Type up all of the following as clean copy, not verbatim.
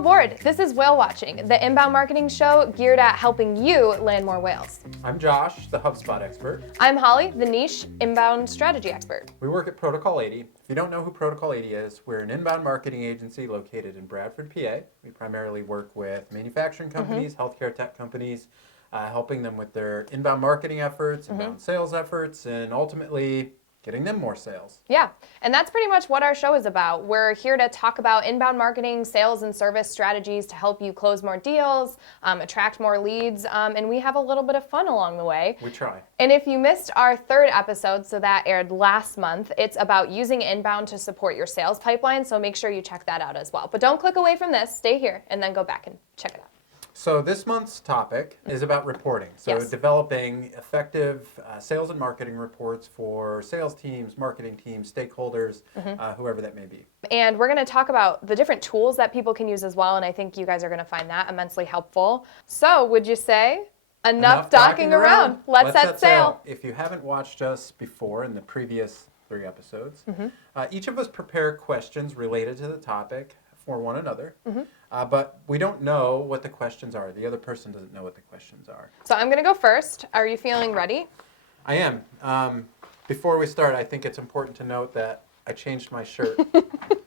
aboard. This is Whale Watching, the inbound marketing show geared at helping you land more whales. I'm Josh, the HubSpot expert. I'm Holly, the niche inbound strategy expert. We work at Protocol 80. If you don't know who Protocol 80 is, we're an inbound marketing agency located in Bradford, PA. We primarily work with manufacturing companies, healthcare tech companies, helping them with their inbound marketing efforts, inbound sales efforts, and ultimately getting them more sales. Yeah, and that's pretty much what our show is about. We're here to talk about inbound marketing, sales, and service strategies to help you close more deals, attract more leads, and we have a little bit of fun along the way. We try. And if you missed our third episode, so that aired last month, it's about using inbound to support your sales pipeline, so make sure you check that out as well. But don't click away from this, stay here, and then go back and check it out. So this month's topic is about reporting. So developing effective sales and marketing reports for sales teams, marketing teams, stakeholders, whoever that may be. And we're going to talk about the different tools that people can use as well, and I think you guys are going to find that immensely helpful. So would you say, enough talking around. Let's set sail. If you haven't watched us before in the previous 3 episodes, each of us prepare questions related to the topic for one another. But we don't know what the questions are. The other person doesn't know what the questions are. So I'm going to go first. Are you feeling ready? I am. Before we start, I think it's important to note that I changed my shirt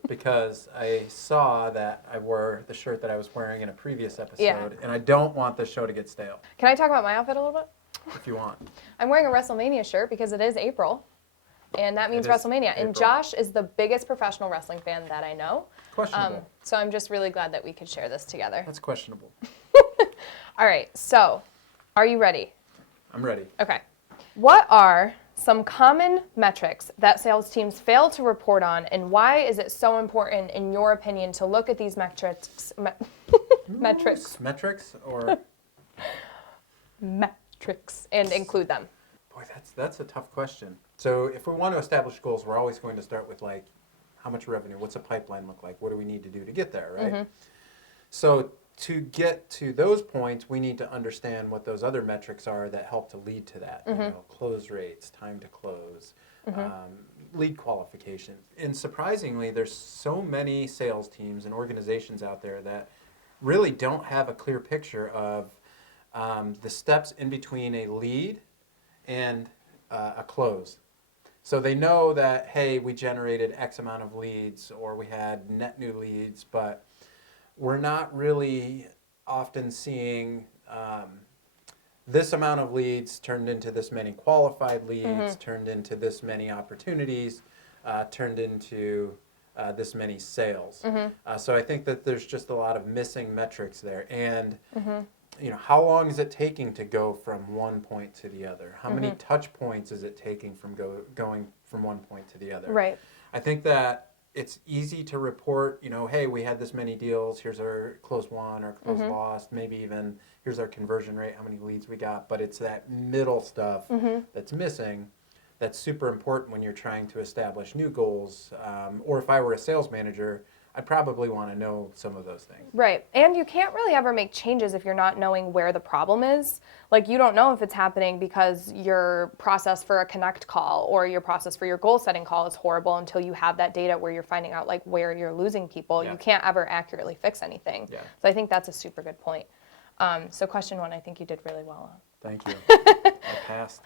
because I saw that I wore the shirt that I was wearing in a previous episode, and I don't want the show to get stale. Can I talk about my outfit a little bit? If you want. I'm wearing a WrestleMania shirt because it is April, and that means WrestleMania. April. And Josh is the biggest professional wrestling fan that I know. Questionable. So I'm just really glad that we could share this together. That's questionable. All right, so are you ready? I'm ready. Okay. What are some common metrics that sales teams fail to report on, and why is it so important, in your opinion, to look at these metrics? Metrics or? Metrics, and include them. Boy, that's a tough question. So if we want to establish goals, we're always going to start with like, how much revenue? What's a pipeline look like? What do we need to do to get there, right? So to get to those points, we need to understand what those other metrics are that help to lead to that. You know, close rates, time to close, lead qualification. And surprisingly, there's so many sales teams and organizations out there that really don't have a clear picture of the steps in between a lead and a close. So they know that, hey, we generated X amount of leads or we had net new leads, but we're not really often seeing this amount of leads turned into this many qualified leads, turned into this many opportunities, turned into this many sales. So I think that there's just a lot of missing metrics there. And you know, how long is it taking to go from one point to the other? How many touch points is it taking from going from one point to the other? Right. I think that it's easy to report, you know, hey, we had this many deals, here's our close won or close lost, maybe even here's our conversion rate, how many leads we got, but it's that middle stuff that's missing that's super important when you're trying to establish new goals. Or if I were a sales manager, I'd probably want to know some of those things. Right. And you can't really ever make changes if you're not knowing where the problem is. Like, you don't know if it's happening because your process for a connect call or your process for your goal setting call is horrible until you have that data where you're finding out like where you're losing people. You can't ever accurately fix anything. So I think that's a super good point. So question 1, I think you did really well on. Thank you. I passed.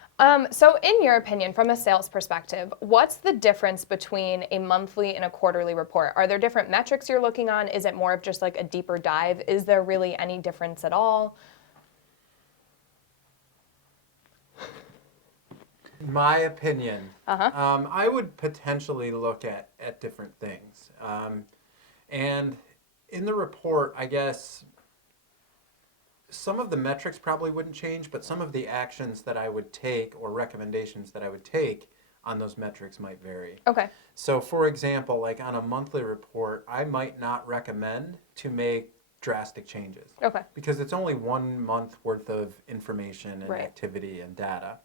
So in your opinion, from a sales perspective, what's the difference between a monthly and a quarterly report? Are there different metrics you're looking on? Is it more of just like a deeper dive? Is there really any difference at all? My opinion, I would potentially look at different things. And in the report, I guess, some of the metrics probably wouldn't change, but some of the actions that I would take or recommendations that I would take on those metrics might vary. Okay. So for example, like on a monthly report, I might not recommend to make drastic changes. Okay. Because it's only 1 month worth of information and activity and data.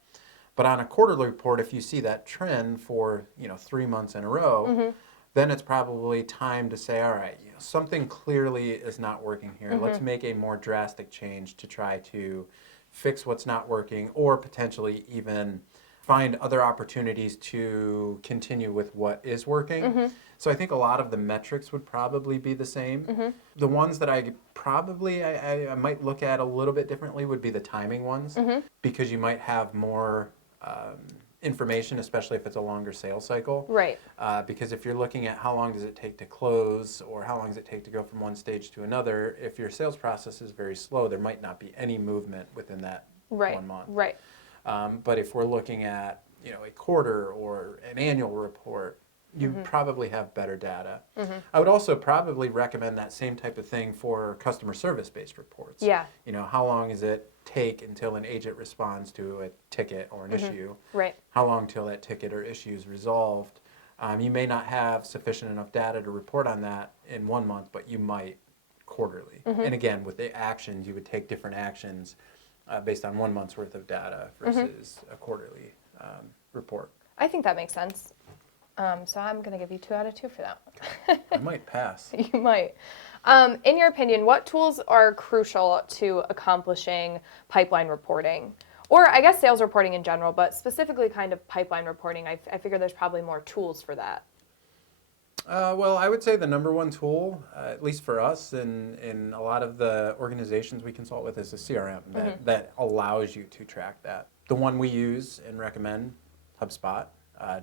But on a quarterly report, if you see that trend for 3 months in a row, then it's probably time to say, all right, something clearly is not working here. Let's make a more drastic change to try to fix what's not working, or potentially even find other opportunities to continue with what is working. So I think a lot of the metrics would probably be the same. The ones that I might look at a little bit differently would be the timing ones, because you might have more information, especially if it's a longer sales cycle. Right. Because if you're looking at how long does it take to close, or how long does it take to go from one stage to another, if your sales process is very slow, there might not be any movement within that 1 month. Right. But if we're looking at a quarter or an annual report, you probably have better data. I would also probably recommend that same type of thing for customer service-based reports. Yeah. How long does it take until an agent responds to a ticket or an issue? Right. How long till that ticket or issue is resolved? You may not have sufficient enough data to report on that in 1 month, but you might quarterly. And again, with the actions, you would take different actions based on 1 month's worth of data versus a quarterly report. I think that makes sense. So I'm going to give you 2 out of 2 for that one. I might pass. You might. In your opinion, what tools are crucial to accomplishing pipeline reporting? Or I guess sales reporting in general, but specifically kind of pipeline reporting. I figure there's probably more tools for that. Well, I would say the number one tool, at least for us and in a lot of the organizations we consult with, is a CRM that allows you to track that. The one we use and recommend, HubSpot,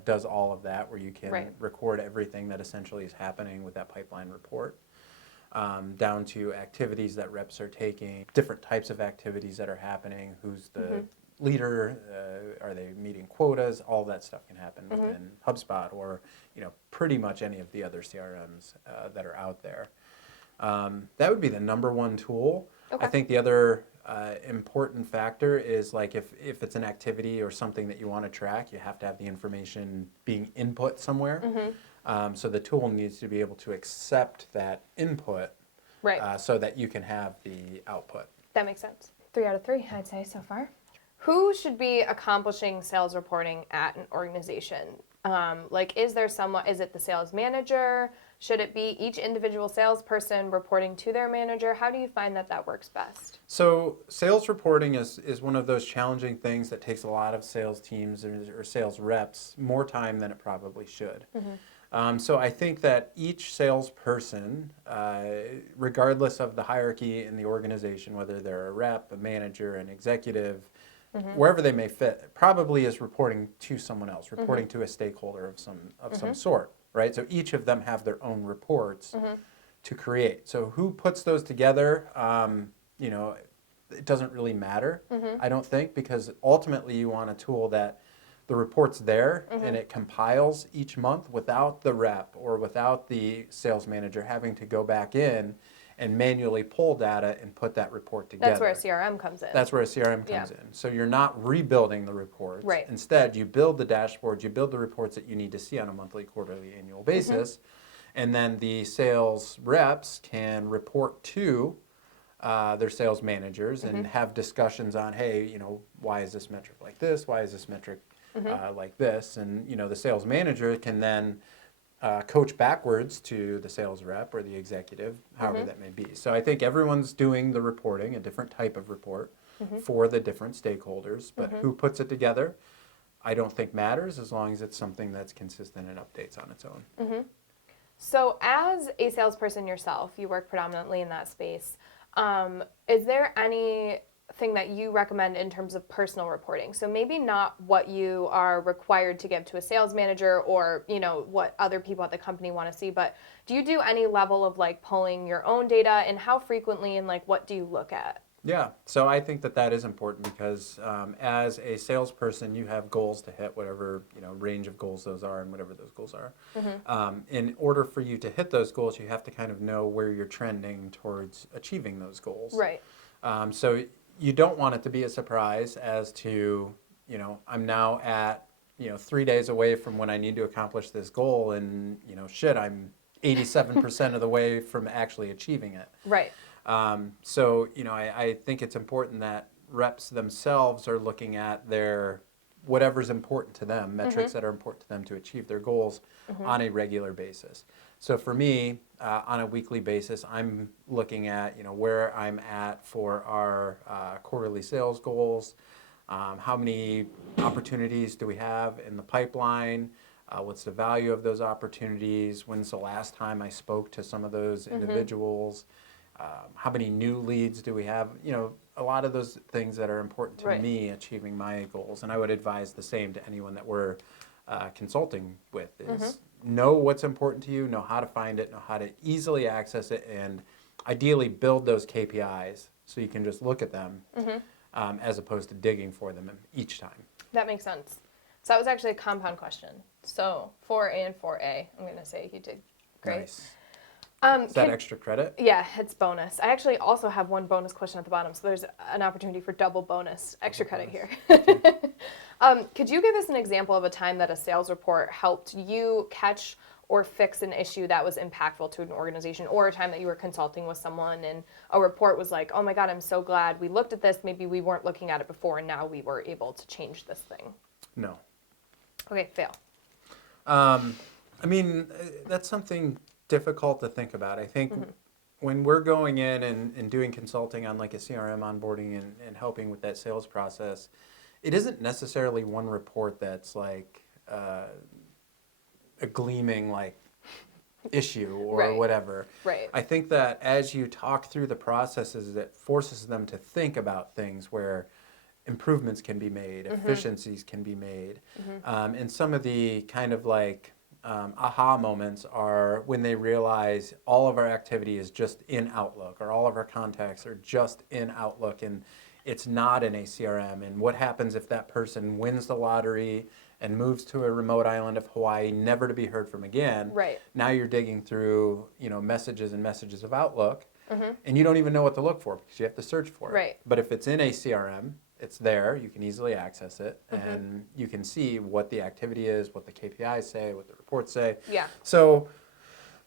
does all of that, where you can record everything that essentially is happening with that pipeline report, down to activities that reps are taking, different types of activities that are happening, who's the leader, are they meeting quotas, all that stuff can happen within HubSpot or pretty much any of the other CRMs that are out there. That would be the number one tool. Okay. I think the other important factor is, like, if it's an activity or something that you want to track, you have to have the information being input somewhere. So the tool needs to be able to accept that input, so that you can have the output. That makes sense. 3 out of 3, I'd say so far. Who should be accomplishing sales reporting at an organization? Is it the sales manager? Should it be each individual salesperson reporting to their manager? How do you find that works best? So sales reporting is one of those challenging things that takes a lot of sales teams or sales reps more time than it probably should. So I think that each salesperson, regardless of the hierarchy in the organization, whether they're a rep, a manager, an executive, wherever they may fit, probably is reporting to someone else, reporting to a stakeholder of some sort, right? So each of them have their own reports to create. So who puts those together, it doesn't really matter, I don't think, because ultimately you want a tool that the report's there and it compiles each month without the rep or without the sales manager having to go back in and manually pull data and put that report together. That's where a CRM comes in. That's where a CRM comes in. So you're not rebuilding the reports. Right. Instead, you build the dashboards, you build the reports that you need to see on a monthly, quarterly, annual basis, and then the sales reps can report to their sales managers and have discussions on, hey, why is this metric like this? Why is this metric like this? And the sales manager can then coach backwards to the sales rep or the executive, however that may be. So I think everyone's doing the reporting, a different type of report for the different stakeholders, but who puts it together, I don't think matters, as long as it's something that's consistent and updates on its own. So as a salesperson yourself, you work predominantly in that space. Is there anything that you recommend in terms of personal reporting? So maybe not what you are required to give to a sales manager or, what other people at the company want to see, but do you do any level of pulling your own data, and how frequently, and what do you look at? Yeah, so I think that is important because as a salesperson, you have goals to hit, whatever range of goals those are and whatever those goals are. In order for you to hit those goals, you have to kind of know where you're trending towards achieving those goals. Right. So you don't want it to be a surprise as to, I'm now at 3 days away from when I need to accomplish this goal, and I'm 87% of the way from actually achieving it. Right. So, I think it's important that reps themselves are looking at whatever's important to them, metrics that are important to them to achieve their goals on a regular basis. So for me, on a weekly basis, I'm looking at, where I'm at for our quarterly sales goals. How many opportunities do we have in the pipeline? What's the value of those opportunities? When's the last time I spoke to some of those individuals? How many new leads do we have? You know, a lot of those things that are important to Right. me achieving my goals. And I would advise the same to anyone that we're consulting with is know what's important to you, know how to find it, know how to easily access it, and ideally build those KPIs so you can just look at them as opposed to digging for them each time. That makes sense. So that was actually a compound question. So 4A and 4A, I'm going to say you did great. Nice. Is that Can- extra credit? Yeah, it's bonus. I actually also have one bonus question at the bottom, so there's an opportunity for double bonus, extra credit here. Could you give us an example of a time that a sales report helped you catch or fix an issue that was impactful to an organization, or a time that you were consulting with someone and a report was like, oh my God, I'm so glad we looked at this. Maybe we weren't looking at it before and now we were able to change this thing. No. Okay, fail. I mean, that's something difficult to think about. I think when we're going in and doing consulting on like a CRM onboarding and helping with that sales process, it isn't necessarily one report that's like a gleaming like issue or Right. whatever. Right. I think that as you talk through the processes, it forces them to think about things where improvements can be made, efficiencies can be made. And some of the kind of like aha moments are when they realize all of our activity is just in Outlook, or all of our contacts are just in Outlook, and it's not in a CRM. And what happens if that person wins the lottery and moves to a remote island of Hawaii, never to be heard from again? Right. Now you're digging through, messages and messages of Outlook, and you don't even know what to look for because you have to search for it. Right. But if it's in a CRM, it's there, you can easily access it, and you can see what the activity is, what the KPIs say, what the reports say. Yeah. So,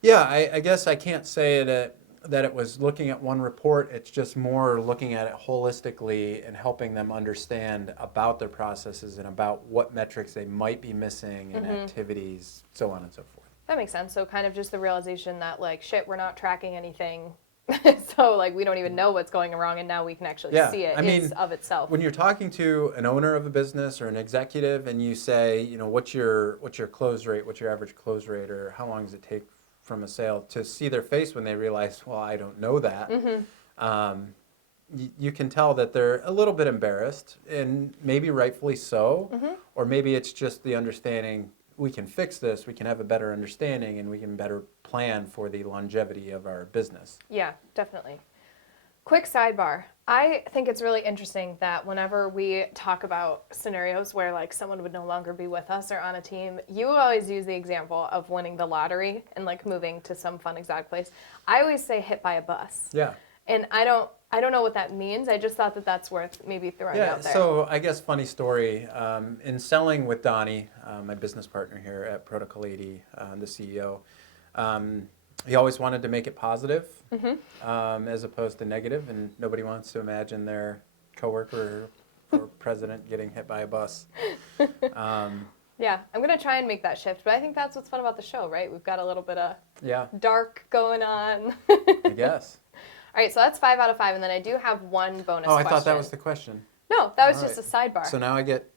yeah, I guess I can't say that it was looking at one report. It's just more looking at it holistically and helping them understand about their processes and about what metrics they might be missing and activities, so on and so forth. That makes sense. So kind of just the realization that like, shit, we're not tracking anything. So like we don't even know what's going wrong, and now we can actually see it of itself. When you're talking to an owner of a business or an executive and you say, what's your close rate, what's your average close rate, or how long does it take from a sale, to see their face when they realize, well, I don't know that, you can tell that they're a little bit embarrassed, and maybe rightfully so, or maybe it's just the understanding, we can fix this, we can have a better understanding, and we can better plan for the longevity of our business. Yeah, definitely. Quick sidebar. I think it's really interesting that whenever we talk about scenarios where like someone would no longer be with us or on a team, you always use the example of winning the lottery and like moving to some fun exotic place. I always say hit by a bus. Yeah. And I don't know what that means. I just thought that that's worth maybe throwing out there. So I guess funny story, in selling with Donnie, my business partner here at Protocol 80, the CEO, he always wanted to make it positive as opposed to negative, and nobody wants to imagine their coworker or president getting hit by a bus. Yeah, I'm going to try and make that shift, but I think that's what's fun about the show, right? We've got a little bit of dark going on. I guess. All right, so that's 5 out of 5, and then I do have one bonus question. I thought that was the question. No, that was just a sidebar. So now I get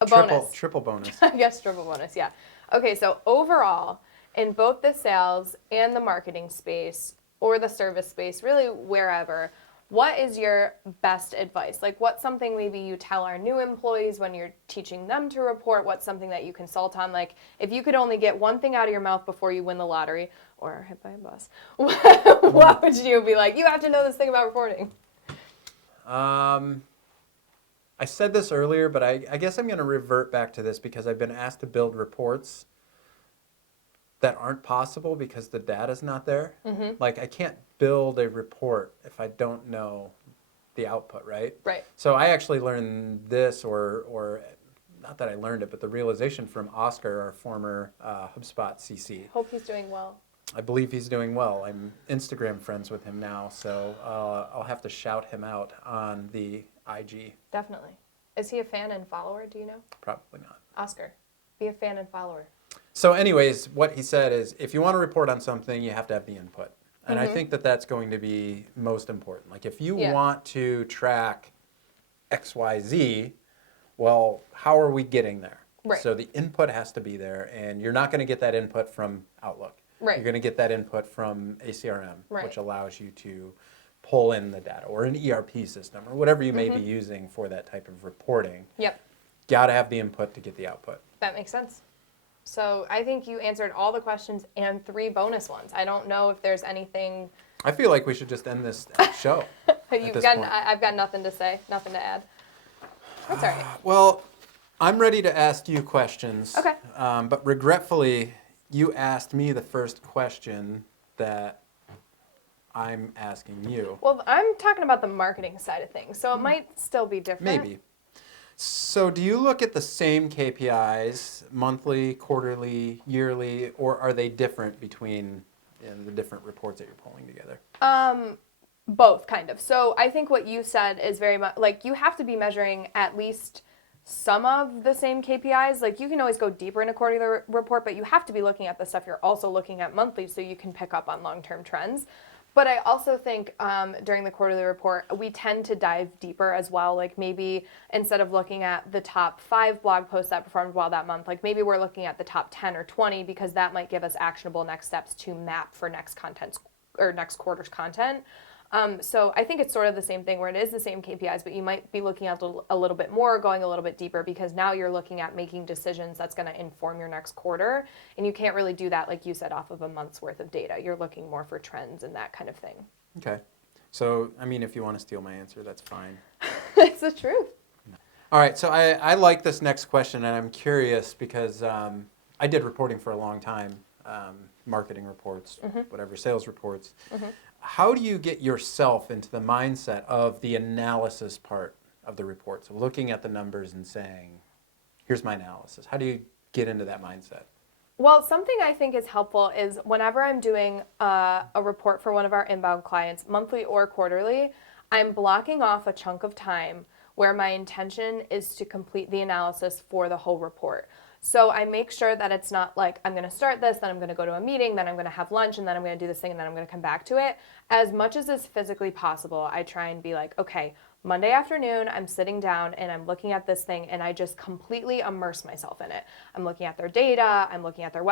a bonus. Triple bonus. Yes, triple bonus, yeah. Okay, so overall, in both the sales and the marketing space, or the service space, really wherever, what is your best advice? Like, what's something maybe you tell our new employees when you're teaching them to report? What's something that you consult on? Like, if you could only get one thing out of your mouth before you win the lottery or are hit by a bus, what would you be like? You have to know this thing about reporting. I said this earlier, but I guess I'm going to revert back to this because I've been asked to build reports that aren't possible because the data's not there. Like, I can't build a report if I don't know the output, right? Right. So I actually learned this, or not that I learned it, but the realization from Oscar, our former HubSpot CC. Hope he's doing well. I believe he's doing well. I'm Instagram friends with him now, so I'll have to shout him out on the IG. Definitely. Is he a fan and follower, do you know? Probably not. Oscar, be a fan and follower. So anyways, what he said is, if you want to report on something, you have to have the input. And I think that that's going to be most important. Like, if you want to track XYZ, Well, how are we getting there? Right. So the input has to be there, and you're not going to get that input from Outlook. Right. You're going to get that input from a CRM, Right. which allows you to pull in the data, or an ERP system, or whatever you may be using for that type of reporting. Yep. Got to have the input to get the output. That makes sense. So I think you answered all the questions and 3 bonus ones. I don't know if there's anything. I feel like we should just end this show. I've got nothing to say, nothing to add. That's all right. Well, I'm ready to ask you questions. Okay. But regretfully, you asked me the first question that I'm asking you. Well, I'm talking about the marketing side of things, so it might still be different. Maybe. So do you look at the same KPIs monthly, quarterly, yearly, or are they different between the different reports that you're pulling together? Both, kind of. So I think what you said is very much, like, you have to be measuring at least some of the same KPIs. Like, you can always go deeper in a quarterly report, but you have to be looking at the stuff you're also looking at monthly so you can pick up on long-term trends. But I also think during the quarterly report, we tend to dive deeper as well. Like, maybe instead of looking at the top 5 blog posts that performed well that month, like maybe we're looking at the top 10 or 20, because that might give us actionable next steps to map for next quarter's content. So I think it's sort of the same thing, where it is the same KPIs, but you might be looking at a little bit more, going a little bit deeper, because now you're looking at making decisions that's going to inform your next quarter. And you can't really do that, like you said, off of a month's worth of data. You're looking more for trends and that kind of thing. Okay. So, I mean, if you want to steal my answer, that's fine. It's the truth. All right. So I like this next question, and I'm curious because I did reporting for a long time, marketing reports, whatever, sales reports. How do you get yourself into the mindset of the analysis part of the report? So looking at the numbers and saying, here's my analysis. How do you get into that mindset? Well, something I think is helpful is whenever I'm doing a report for one of our inbound clients, monthly or quarterly, I'm blocking off a chunk of time where my intention is to complete the analysis for the whole report. So I make sure that it's not like, I'm going to start this, then I'm going to go to a meeting, then I'm going to have lunch, and then I'm going to do this thing, and then I'm going to come back to it. As much as is physically possible, I try and be like, okay, Monday afternoon, I'm sitting down and I'm looking at this thing, and I just completely immerse myself in it. I'm looking at their data, I'm looking at their,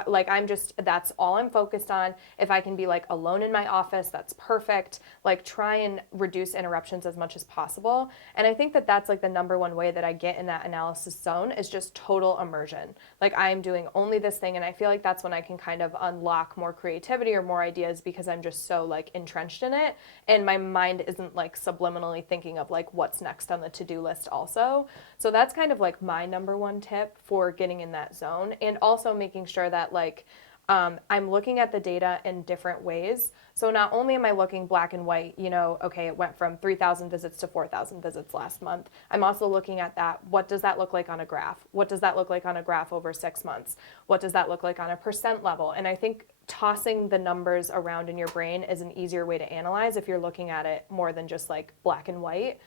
that's all I'm focused on. If I can be like alone in my office, that's perfect. Like, try and reduce interruptions as much as possible. And I think that that's like the number one way that I get in that analysis zone, is just total immersion. Like, I am doing only this thing, and I feel like that's when I can kind of unlock more creativity or more ideas, because I'm just so like entrenched in it, and my mind isn't like subliminally thinking of like what's next on the to-do list also. So that's kind of like my number one tip for getting in that zone, and also making sure that like I'm looking at the data in different ways. So not only am I looking black and white, okay, it went from 3,000 visits to 4,000 visits last month. I'm also looking at that. What does that look like on a graph? What does that look like on a graph over 6 months? What does that look like on a percent level? And I think tossing the numbers around in your brain is an easier way to analyze if you're looking at it more than just like black and white.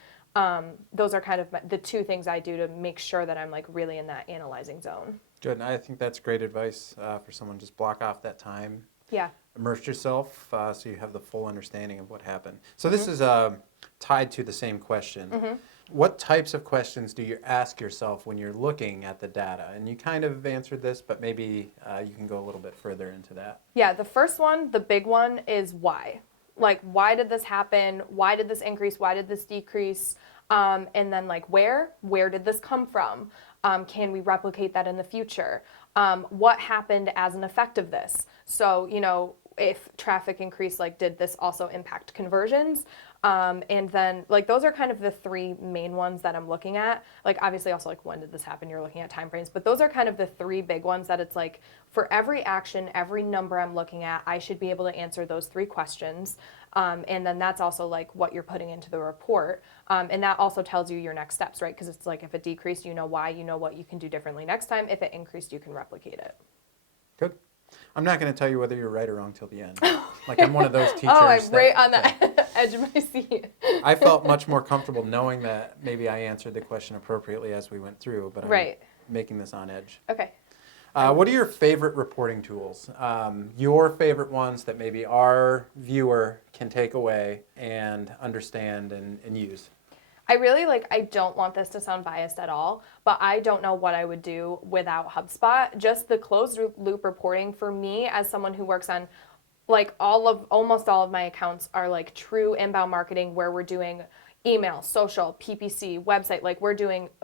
Those are kind of the 2 things I do to make sure that I'm like really in that analyzing zone. Good. I think that's great advice for someone. Just block off that time. Yeah. Immerse yourself so you have the full understanding of what happened. So this is tied to the same question. What types of questions do you ask yourself when you're looking at the data? And you kind of answered this, but maybe you can go a little bit further into that. Yeah, the first one, the big one, is why. Like, why did this happen? Why did this increase? Why did this decrease? And then like, where did this come from? Can we replicate that in the future? What happened as an effect of this? So, if traffic increased, like, did this also impact conversions? And then like, those are kind of the 3 main ones that I'm looking at. Like, obviously also like, when did this happen? You're looking at timeframes, but those are kind of the 3 big ones that it's like, for every action, every number I'm looking at, I should be able to answer those 3 questions. And then that's also like what you're putting into the report. And that also tells you your next steps, right? Because it's like, if it decreased, you know why, you know what you can do differently next time. If it increased, you can replicate it. Good. I'm not going to tell you whether you're right or wrong till the end. Like, I'm one of those teachers. Oh, I'm right on the edge of my seat. I felt much more comfortable knowing that maybe I answered the question appropriately as we went through, but I'm making this on edge. Okay. What are your favorite reporting tools? Your favorite ones that maybe our viewer can take away and understand and use? I really I don't want this to sound biased at all, but I don't know what I would do without HubSpot. Just the closed loop reporting for me as someone who works on almost all of my accounts are true inbound marketing where we're doing email, social, PPC, website,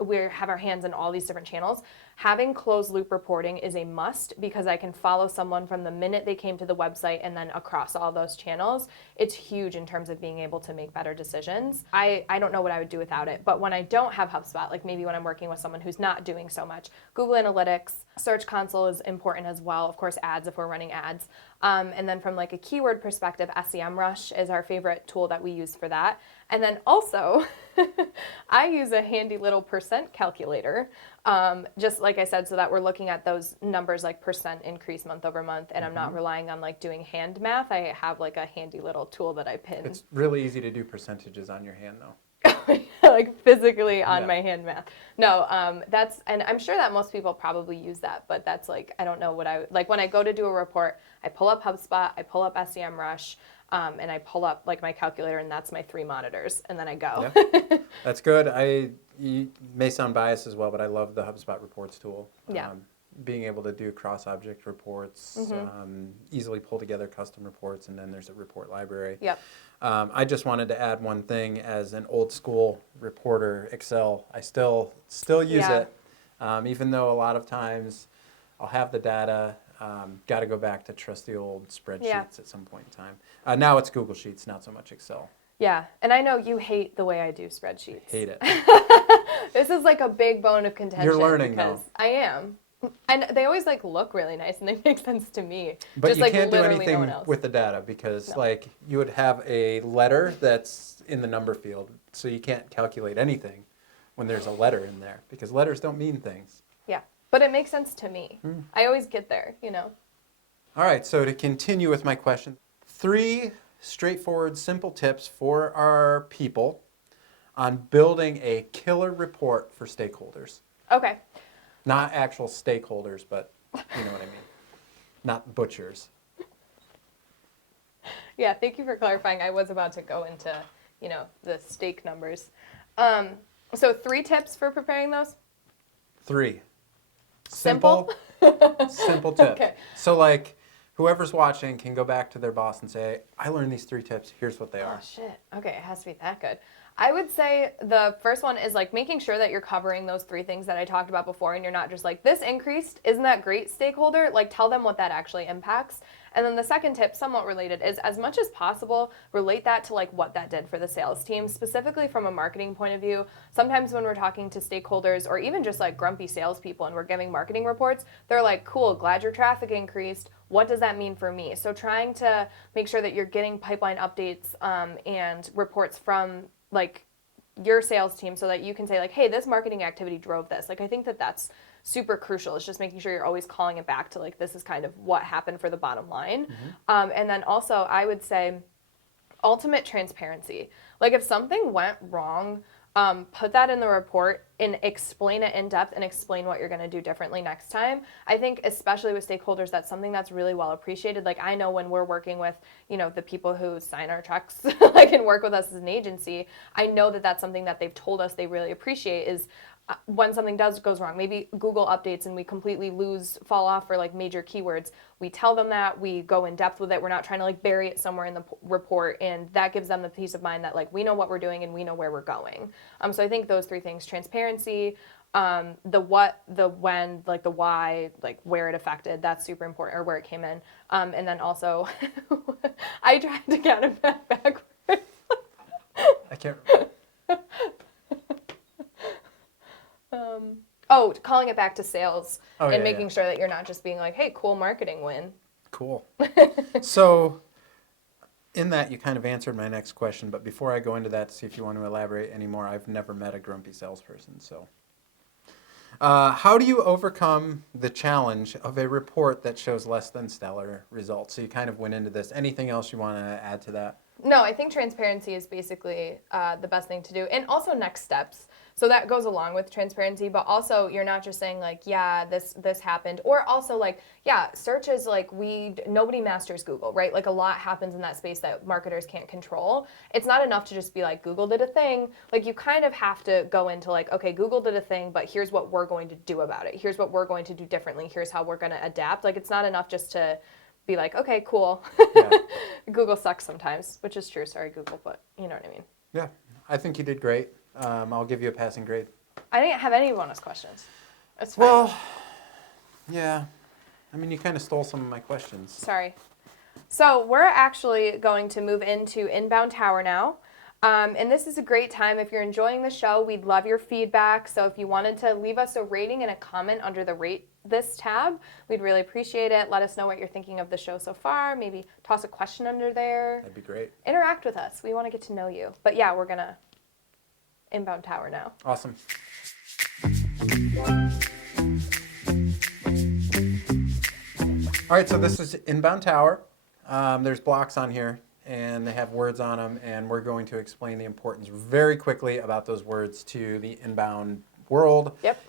we have our hands in all these different channels. Having closed loop reporting is a must because I can follow someone from the minute they came to the website and then across all those channels. It's huge in terms of being able to make better decisions. I don't know what I would do without it, but when I don't have HubSpot, maybe when I'm working with someone who's not doing so much, Google Analytics, Search Console is important as well. Of course, ads if we're running ads. And then from a keyword perspective, SEMrush is our favorite tool that we use for that. And then also, I use a handy little percent calculator, just like I said, so that we're looking at those numbers percent increase month over month, and I'm not relying on doing hand math. I have a handy little tool that I pin. It's really easy to do percentages on your hand, though. Physically on my hand math. No, and I'm sure that most people probably use that, but that's I don't know what when I go to do a report, I pull up HubSpot, I pull up SEMrush, and I pull up my calculator, and that's my 3 monitors, and then I go. Yeah. That's good. You may sound biased as well, but I love the HubSpot reports tool. Yeah. Being able to do cross-object reports, easily pull together custom reports, and then there's a report library. Yep. I just wanted to add one thing as an old school reporter, Excel. I still use it, even though a lot of times I'll have the data. Got to go back to trusty old spreadsheets at some point in time. Now it's Google Sheets, not so much Excel. Yeah, and I know you hate the way I do spreadsheets. I hate it. This is a big bone of contention. You're learning, because though. I am. And they always look really nice and they make sense to me. But just you can't do literally anything no one else. with the data because you would have a letter that's in the number field, so you can't calculate anything when there's a letter in there because letters don't mean things. Yeah, but it makes sense to me. I always get there, All right, so to continue with my question, 3 straightforward, simple tips for our people on building a killer report for stakeholders. Okay. Not actual stakeholders, but you know what I mean. Not butchers. Yeah, thank you for clarifying. I was about to go into, the steak numbers. So 3 tips for preparing those? 3. Simple? Simple tip. Okay. So whoever's watching can go back to their boss and say, I learned these 3 tips. Here's what they are. Oh, shit. Okay, it has to be that good. I would say the first one is making sure that you're covering those 3 things that I talked about before and you're not just this increased, isn't that great, stakeholder? Tell them what that actually impacts. And then the second tip, somewhat related, is as much as possible, relate that to what that did for the sales team, specifically from a marketing point of view. Sometimes when we're talking to stakeholders or even just grumpy salespeople and we're giving marketing reports, they're cool, glad your traffic increased. What does that mean for me? So trying to make sure that you're getting pipeline updates and reports from your sales team so that you can say hey, this marketing activity drove this. I think that that's super crucial. It's just making sure you're always calling it back to this is kind of what happened for the bottom line. And then also I would say ultimate transparency. If something went wrong, put that in the report and explain it in depth and explain what you're going to do differently next time. I think especially with stakeholders, that's something that's really well appreciated. I know when we're working with, the people who sign our checks and work with us as an agency, I know that that's something that they've told us they really appreciate is when something goes wrong, maybe Google updates and we completely fall off for major keywords, we tell them that, we go in depth with it, we're not trying to bury it somewhere in the report, and that gives them the peace of mind that we know what we're doing and we know where we're going. So I think those 3 things, transparency, the what, the when, the why, where it affected, that's super important, or where it came in. And then also, I tried to count it backwards. I can't. Calling it back to sales and making sure that you're not just being hey, cool marketing win. Cool. So in that, you kind of answered my next question, but before I go into that to see if you want to elaborate anymore, I've never met a grumpy salesperson. So how do you overcome the challenge of a report that shows less than stellar results? So you kind of went into this. Anything else you want to add to that? No, I think transparency is basically the best thing to do. And also next steps. So that goes along with transparency, but also you're not just saying like, yeah, this happened, or also like, yeah, search is like nobody masters Google, right? Like a lot happens in that space that marketers can't control. It's not enough to just be like, Google did a thing. Like you kind of have to go into like, okay, Google did a thing, but here's what we're going to do about it. Here's what we're going to do differently. Here's how we're going to adapt. Like it's not enough just to be like, okay, cool. Yeah. Google sucks sometimes, which is true. Sorry, Google, but you know what I mean. Yeah, I think you did great. I'll give you a passing grade. I didn't have any bonus questions. That's fine. Well, yeah. I mean, you kind of stole some of my questions. Sorry. So we're actually going to move into Inbound Tower now. And this is a great time. If you're enjoying the show, we'd love your feedback. So if you wanted to leave us a rating and a comment under the Rate This tab, we'd really appreciate it. Let us know what you're thinking of the show so far. Maybe toss a question under there. That'd be great. Interact with us. We want to get to know you. But yeah, we're going to Inbound Tower now. Awesome. All right, so this is Inbound Tower. There's blocks on here, and they have words on them, and we're going to explain the importance very quickly about those words to the inbound world. Yep.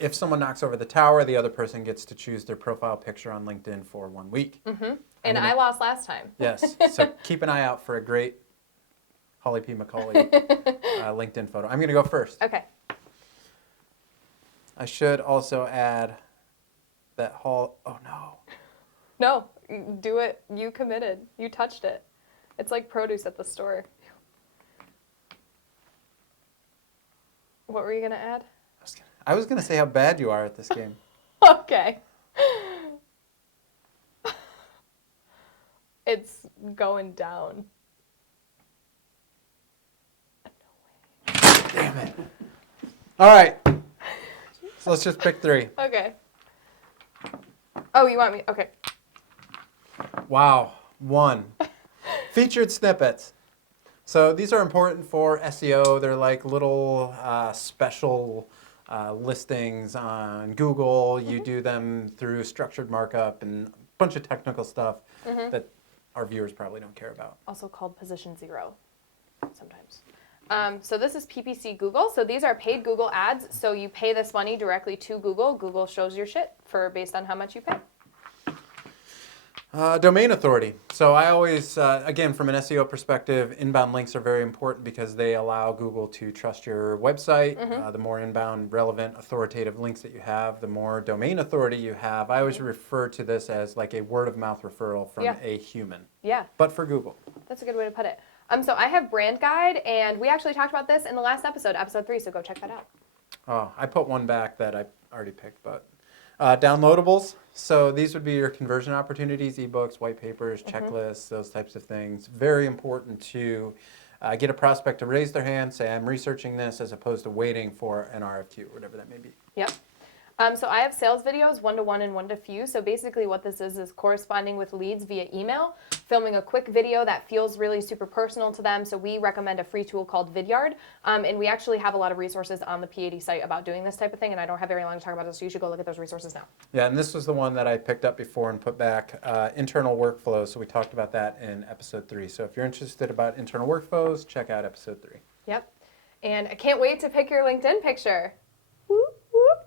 If someone knocks over the tower, the other person gets to choose their profile picture on LinkedIn for 1 week. Mm-hmm. And I lost last time. Yes, so keep an eye out for a great Holly P. McCauley LinkedIn photo. I'm going to go first. Okay. I should also add that oh no. No, do it. You committed. You touched it. It's like produce at the store. What were you going to add? I was going to say how bad you are at this game. Okay. It's going down. Damn it. All right. So let's just pick 3. Okay. Oh, you want me? Okay. Wow. 1. Featured snippets. So these are important for SEO. They're like little special listings on Google. You do them through structured markup and a bunch of technical stuff that our viewers probably don't care about. Also called position 0 sometimes. So this is PPC Google. So these are paid Google ads. So you pay this money directly to Google. Google shows your shit based on how much you pay. Domain authority. So I always, again, from an SEO perspective, inbound links are very important because they allow Google to trust your website. The more inbound, relevant, authoritative links that you have, the more domain authority you have. I always refer to this as like a word of mouth referral from a human. Yeah. But for Google. That's a good way to put it. So I have Brand Guide, and we actually talked about this in the last episode, episode 3, so go check that out. Oh, I put one back that I already picked, but downloadables. So these would be your conversion opportunities, ebooks, white papers, checklists, those types of things. Very important to get a prospect to raise their hand, say, I'm researching this, as opposed to waiting for an RFQ, or whatever that may be. Yep. So I have sales videos, 1-to-1 and 1-to-few. So basically what this is corresponding with leads via email, filming a quick video that feels really super personal to them. So we recommend a free tool called Vidyard. And we actually have a lot of resources on the P80 site about doing this type of thing. And I don't have very long to talk about this, so you should go look at those resources now. Yeah, and this was the one that I picked up before and put back, internal workflows. So we talked about that in episode 3. So if you're interested about internal workflows, check out episode 3. Yep. And I can't wait to pick your LinkedIn picture. Whoop, whoop.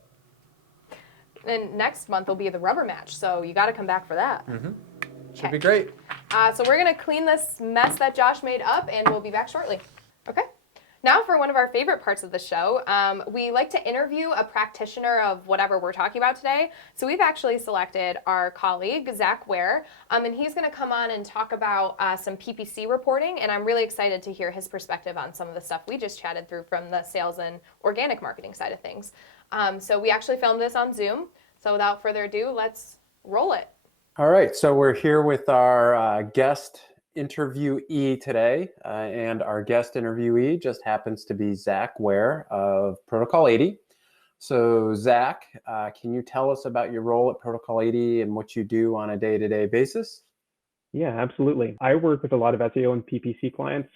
And next month will be the rubber match, so you got to come back for that. Should be great. So we're going to clean this mess that Josh made up, and we'll be back shortly. Okay. Now for one of our favorite parts of the show, we like to interview a practitioner of whatever we're talking about today. So we've actually selected our colleague, Zach Ware, and he's going to come on and talk about some PPC reporting, and I'm really excited to hear his perspective on some of the stuff we just chatted through from the sales and organic marketing side of things. So we actually filmed this on Zoom. So without further ado, let's roll it. All right, so we're here with our guest interviewee today, and our guest interviewee just happens to be Zach Ware of Protocol 80. So Zach, can you tell us about your role at Protocol 80 and what you do on a day-to-day basis? Yeah, absolutely. I work with a lot of SEO and PPC clients.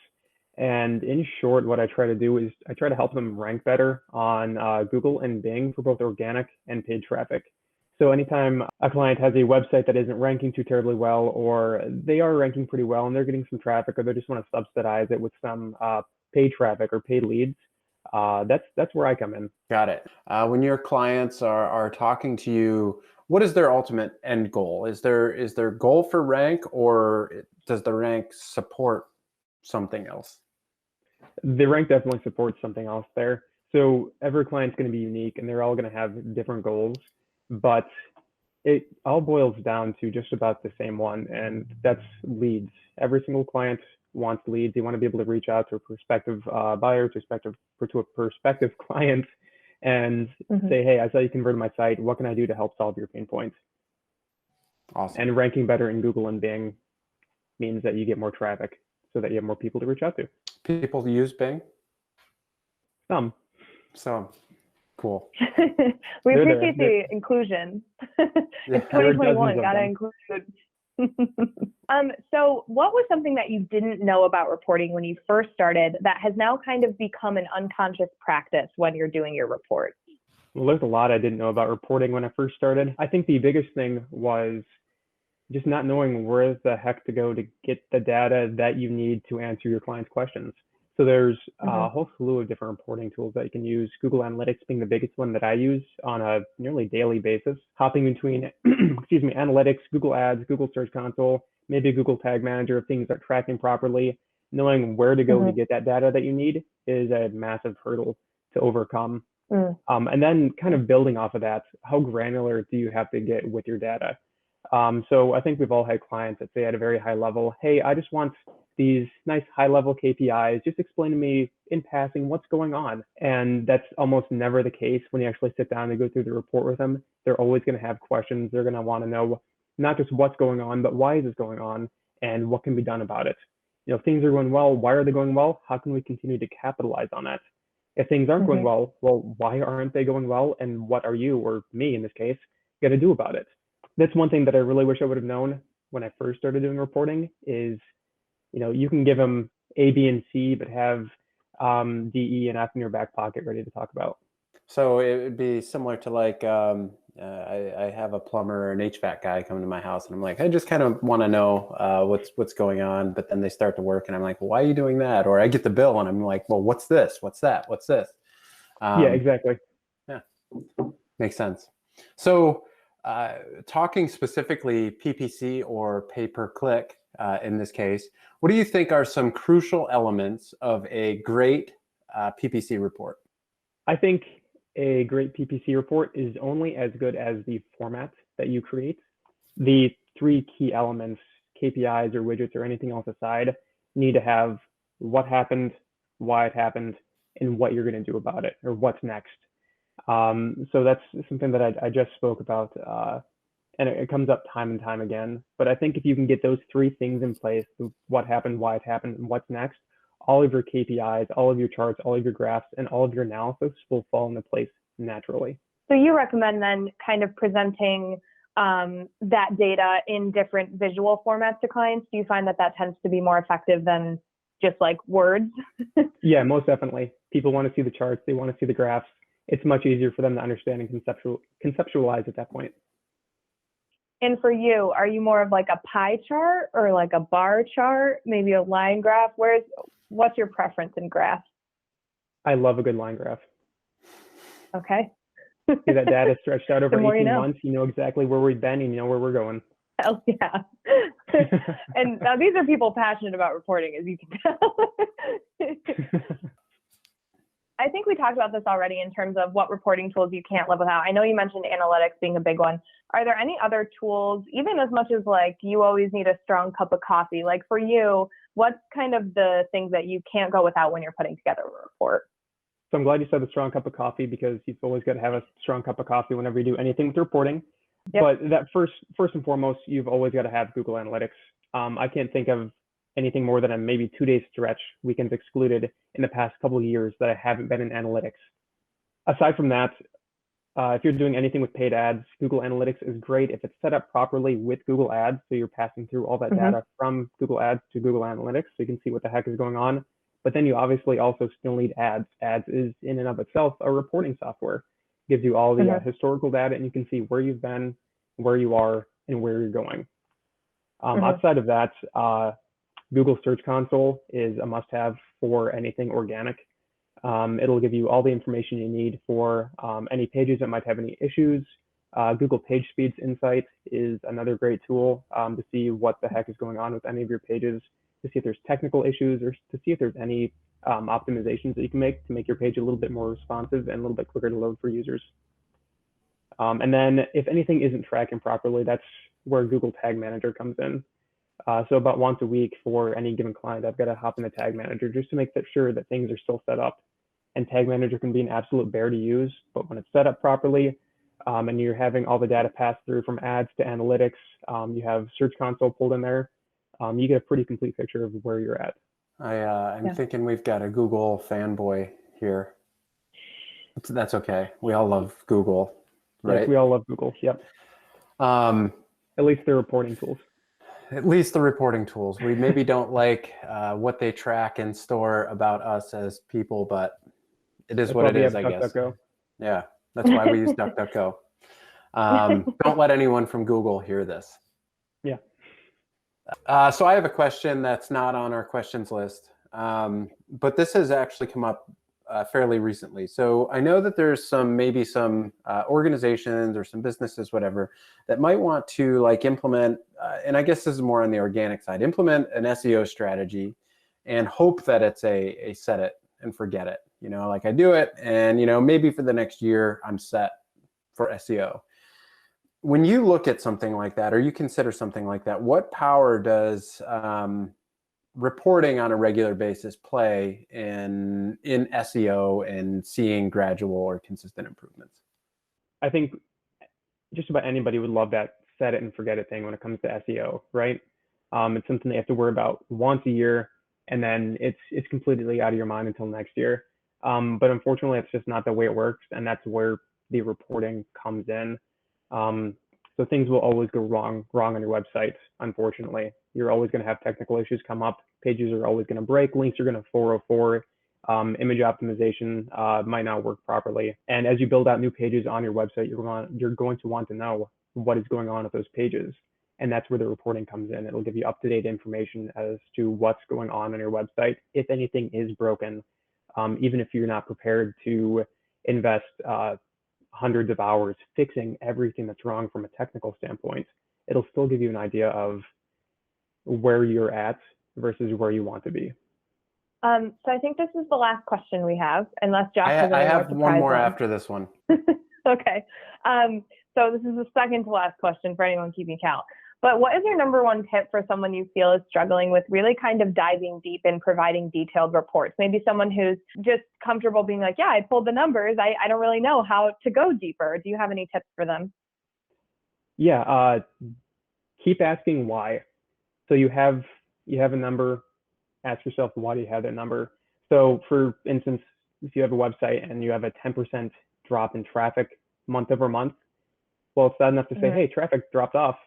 And in short, what I try to do is I try to help them rank better on Google and Bing for both organic and paid traffic. So anytime a client has a website that isn't ranking too terribly well, or they are ranking pretty well and they're getting some traffic, or they just want to subsidize it with some paid traffic or paid leads, That's where I come in. Got it. When your clients are talking to you, what is their ultimate end goal? Is there goal for rank, or does the rank support something else? The rank definitely supports something else there. So every client's going to be unique, and they're all going to have different goals, but it all boils down to just about the same one, and that's leads. Every single client wants leads. They want to be able to reach out to a prospective buyer, to a prospective client, and say, "Hey, I saw you converted my site. What can I do to help solve your pain points?" Awesome. And ranking better in Google and Bing means that you get more traffic, so that you have more people to reach out to. People use Bing? Some. So cool. We They're appreciate there. the inclusion. Yeah. It's There are 2021, dozens of gotta them. include. So what was something that you didn't know about reporting when you first started that has now kind of become an unconscious practice when you're doing your report? Well, there's a lot I didn't know about reporting when I first started. I think the biggest thing was just not knowing where the heck to go to get the data that you need to answer your client's questions. So there's a whole slew of different reporting tools that you can use, Google Analytics being the biggest one that I use on a nearly daily basis, hopping between, excuse me, Analytics, Google Ads, Google Search Console, maybe Google Tag Manager if things are tracking properly. Knowing where to go to get that data that you need is a massive hurdle to overcome. And then kind of building off of that, how granular do you have to get with your data? So I think we've all had clients that say at a very high level, "Hey, I just want these nice high level KPIs. Just explain to me in passing what's going on." And that's almost never the case when you actually sit down and go through the report with them. They're always going to have questions. They're going to want to know not just what's going on, but why is this going on and what can be done about it. You know, if things are going well, why are they going well? How can we continue to capitalize on that? If things aren't going well, why aren't they going well? And what are you, or me in this case, going to do about it? That's one thing that I really wish I would have known when I first started doing reporting is, you know, you can give them A, B, and C, but have D, E, and F in your back pocket ready to talk about. So it would be similar to like I have a plumber or an HVAC guy come to my house, and I'm like, I just kind of want to know what's going on. But then they start to work, and I'm like, well, why are you doing that? Or I get the bill, and I'm like, well, what's this? What's that? What's this? Yeah, exactly. Yeah, makes sense. So talking specifically PPC or pay-per-click in this case, what do you think are some crucial elements of a great PPC report? I think a great PPC report is only as good as the format that you create. The three key elements, KPIs or widgets or anything else aside, need to have what happened, why it happened, and what you're going to do about it, or what's next. So that's something that I just spoke about, and it comes up time and time again. But I think if you can get those three things in place, what happened, why it happened, and what's next, all of your KPIs, all of your charts, all of your graphs, and all of your analysis will fall into place naturally. So you recommend then kind of presenting that data in different visual formats to clients? Do you find that that tends to be more effective than just like words? Yeah, most definitely. People want to see the charts. They want to see the graphs. It's much easier for them to understand and conceptualize at that point. And for you, are you more of like a pie chart or like a bar chart, maybe a line graph? What's your preference in graphs? I love a good line graph. Okay. See that data stretched out over The more 18 you know. months, you know exactly where we've been and you know where we're going. Hell yeah. And now these are people passionate about reporting, as you can tell. I think we talked about this already in terms of what reporting tools you can't live without. I know you mentioned analytics being a big one. Are there any other tools, even as much as like you always need a strong cup of coffee? Like for you, what's kind of the things that you can't go without when you're putting together a report? So I'm glad you said the strong cup of coffee, because you've always got to have a strong cup of coffee whenever you do anything with reporting. Yep. But that first and foremost, you've always got to have Google Analytics. I can't think of anything more than a maybe 2-day stretch, weekends excluded, in the past couple of years that I haven't been in analytics. Aside from that, if you're doing anything with paid ads, Google Analytics is great if it's set up properly with Google Ads. So you're passing through all that data from Google Ads to Google Analytics, so you can see what the heck is going on. But then you obviously also still need ads. Ads is in and of itself a reporting software. It gives you all the historical data, and you can see where you've been, where you are, and where you're going. Outside of that, Google Search Console is a must-have for anything organic. It'll give you all the information you need for any pages that might have any issues. Google Page Speed's Insight is another great tool to see what the heck is going on with any of your pages, to see if there's technical issues, or to see if there's any optimizations that you can make to make your page a little bit more responsive and a little bit quicker to load for users. And then if anything isn't tracking properly, that's where Google Tag Manager comes in. So about once a week for any given client, I've got to hop in the Tag Manager just to make sure that things are still set up. And Tag Manager can be an absolute bear to use, but when it's set up properly, and you're having all the data pass through from ads to analytics, you have Search Console pulled in there, you get a pretty complete picture of where you're at. I'm thinking we've got a Google fanboy here. That's okay. We all love Google, right? Yes, we all love Google. Yep. At least their reporting tools. At least the reporting tools. We maybe don't like what they track and store about us as people, but it is what it is, I guess. Yeah, that's why we use DuckDuckGo. Don't let anyone from Google hear this. Yeah. So I have a question that's not on our questions list, but this has actually come up fairly recently. So I know that there's maybe some organizations or some businesses, whatever, that might want to like implement, and I guess this is more on the organic side, implement an SEO strategy and hope that it's a set it and forget it. You know, like I do it and, you know, maybe for the next year I'm set for SEO. When you look at something like that, or you consider something like that, what power does reporting on a regular basis play in SEO and seeing gradual or consistent improvements? I think just about anybody would love that set it and forget it thing when it comes to SEO, right? It's something they have to worry about once a year, and then it's completely out of your mind until next year. But unfortunately, it's just not the way it works, and that's where the reporting comes in. So things will always go wrong on your website, unfortunately. You're always going to have technical issues come up. Pages are always going to break. Links are going to 404. Image optimization might not work properly. And as you build out new pages on your website, you're going to want to know what is going on with those pages. And that's where the reporting comes in. It'll give you up-to-date information as to what's going on your website. If anything is broken, even if you're not prepared to invest hundreds of hours fixing everything that's wrong from a technical standpoint, it'll still give you an idea of where you're at versus where you want to be. So I think this is the last question we have, unless Josh has I any have more one more ones. after this one. Okay. So this is the second to last question for anyone keeping count. But what is your number one tip for someone you feel is struggling with really kind of diving deep and providing detailed reports? Maybe someone who's just comfortable being like, yeah, I pulled the numbers. I don't really know how to go deeper. Do you have any tips for them? Yeah, keep asking why. So you have a number, ask yourself, why do you have that number? So for instance, if you have a website and you have a 10% drop in traffic month over month, well, it's not enough to say, hey, traffic dropped off.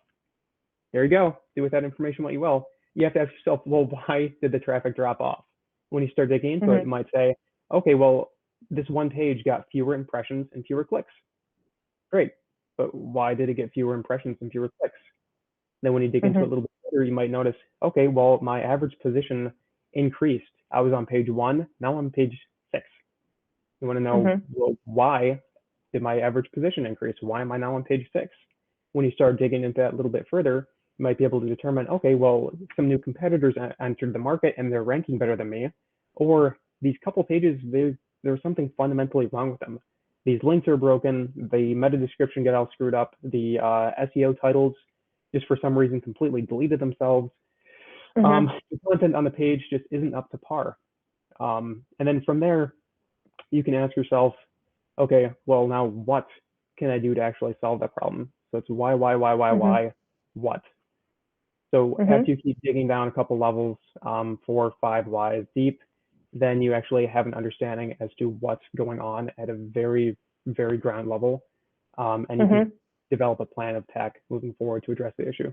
There you go. Do with that information what you will. You have to ask yourself, well, why did the traffic drop off? When you start digging into it, you might say, okay, well, this one page got fewer impressions and fewer clicks. Great. But why did it get fewer impressions and fewer clicks? Then when you dig into it a little bit further, you might notice, okay, well, my average position increased. I was on page 1, now I'm on page 6. You want to know, well, why did my average position increase? Why am I now on page 6? When you start digging into that a little bit further, you might be able to determine, okay, well, some new competitors entered the market and they're ranking better than me, or these couple pages, there's something fundamentally wrong with them. These links are broken, the meta description got all screwed up, the SEO titles just for some reason completely deleted themselves. The content on the page just isn't up to par. And then from there, you can ask yourself, okay, well, now what can I do to actually solve that problem? So it's why, what? So after you keep digging down a couple levels, 4 or 5 whys deep, then you actually have an understanding as to what's going on at a very, very ground level. And you can develop a plan of attack moving forward to address the issue.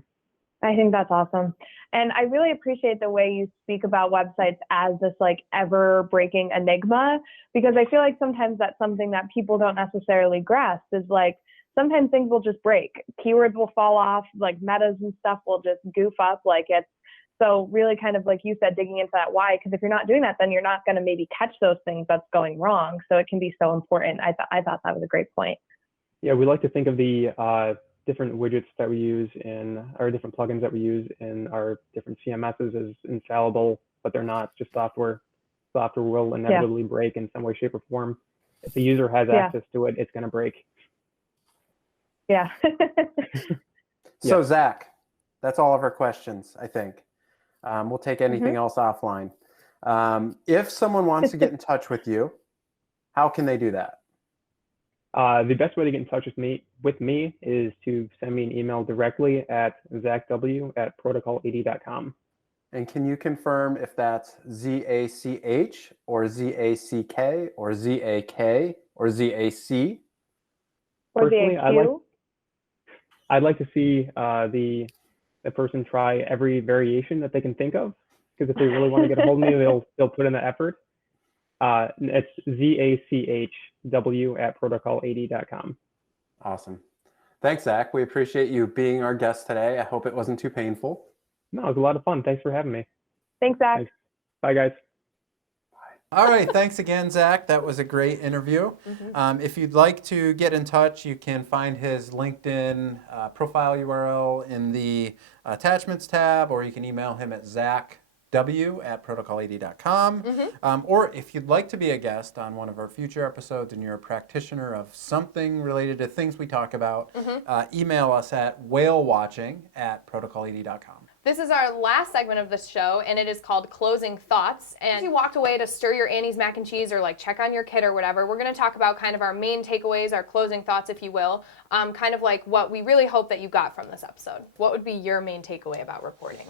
I think that's awesome. And I really appreciate the way you speak about websites as this like ever breaking enigma, because I feel like sometimes that's something that people don't necessarily grasp is like, sometimes things will just break. Keywords will fall off, like metas and stuff will just goof up. Like it's So really kind of like you said, digging into that why, because if you're not doing that, then you're not going to maybe catch those things that's going wrong. So it can be so important. I thought that was a great point. Yeah, we like to think of the different widgets that we use in our different plugins that we use in our different CMSs as infallible, but they're not. Just software. Software will inevitably break in some way, shape, or form. If the user has access to it, it's going to break. Yeah. So Zach, that's all of our questions, I think. We'll take anything else offline. If someone wants to get in touch with you, how can they do that? The best way to get in touch with me is to send me an email directly at zachw@protocol80.com. And can you confirm if that's ZACH or ZACK or ZAK or ZAC? Or Personally, the I'd like to see the person try every variation that they can think of, because if they really want to get a hold of me, they'll put in the effort. It's ZACHW@protocol80.com. Awesome. Thanks, Zach. We appreciate you being our guest today. I hope it wasn't too painful. No, it was a lot of fun. Thanks for having me. Thanks, Zach. Thanks. Bye, guys. All right, thanks again, Zach. That was a great interview. If you'd like to get in touch, you can find his LinkedIn profile URL in the attachments tab, or you can email him at zachw@protocol80.com. Or if you'd like to be a guest on one of our future episodes and you're a practitioner of something related to things we talk about, email us at whalewatching@protocol80.com. This is our last segment of this show, and it is called Closing Thoughts. And if you walked away to stir your Annie's mac and cheese or like check on your kid or whatever, we're going to talk about kind of our main takeaways, our closing thoughts, if you will, kind of like what we really hope that you got from this episode. What would be your main takeaway about reporting?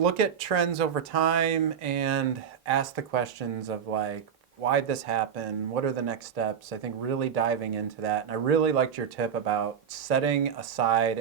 Look at trends over time and ask the questions of like, why'd this happen? What are the next steps? I think really diving into that. And I really liked your tip about setting aside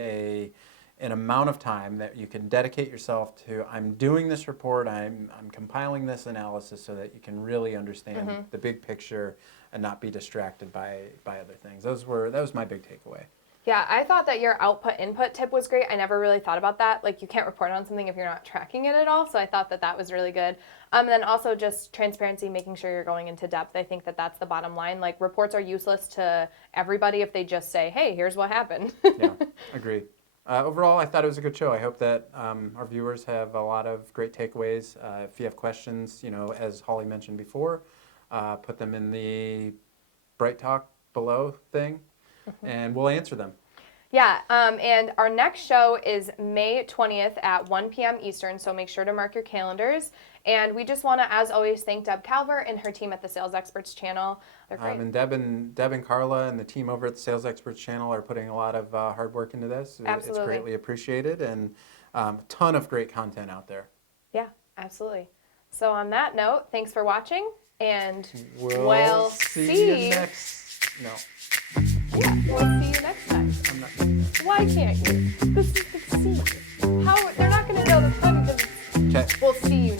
an amount of time that you can dedicate yourself to. I'm doing this report, I'm compiling this analysis so that you can really understand the big picture and not be distracted by other things. That was my big takeaway. Yeah, I thought that your output-input tip was great. I never really thought about that. Like, you can't report on something if you're not tracking it at all, so I thought that was really good. And then also just transparency, making sure you're going into depth. I think that's the bottom line. Like, reports are useless to everybody if they just say, hey, here's what happened. Yeah, agreed. Overall, I thought it was a good show. I hope that our viewers have a lot of great takeaways. If you have questions, as Holly mentioned before, put them in the Bright Talk below thing, and we'll answer them. Yeah, and our next show is May 20th at 1 p.m. Eastern, so make sure to mark your calendars. And we just want to, as always, thank Deb Calvert and her team at the Sales Experts channel. They're great. And Deb and Carla and the team over at the Sales Experts channel are putting a lot of hard work into this. Absolutely. It's greatly appreciated, and a ton of great content out there. Yeah, absolutely. So on that note, thanks for watching, and we'll see you next. No. Yeah, we'll see you next time. I'm not doing that. Why can't you? This is the scene. How they're not going to know the fun because Okay. we'll see you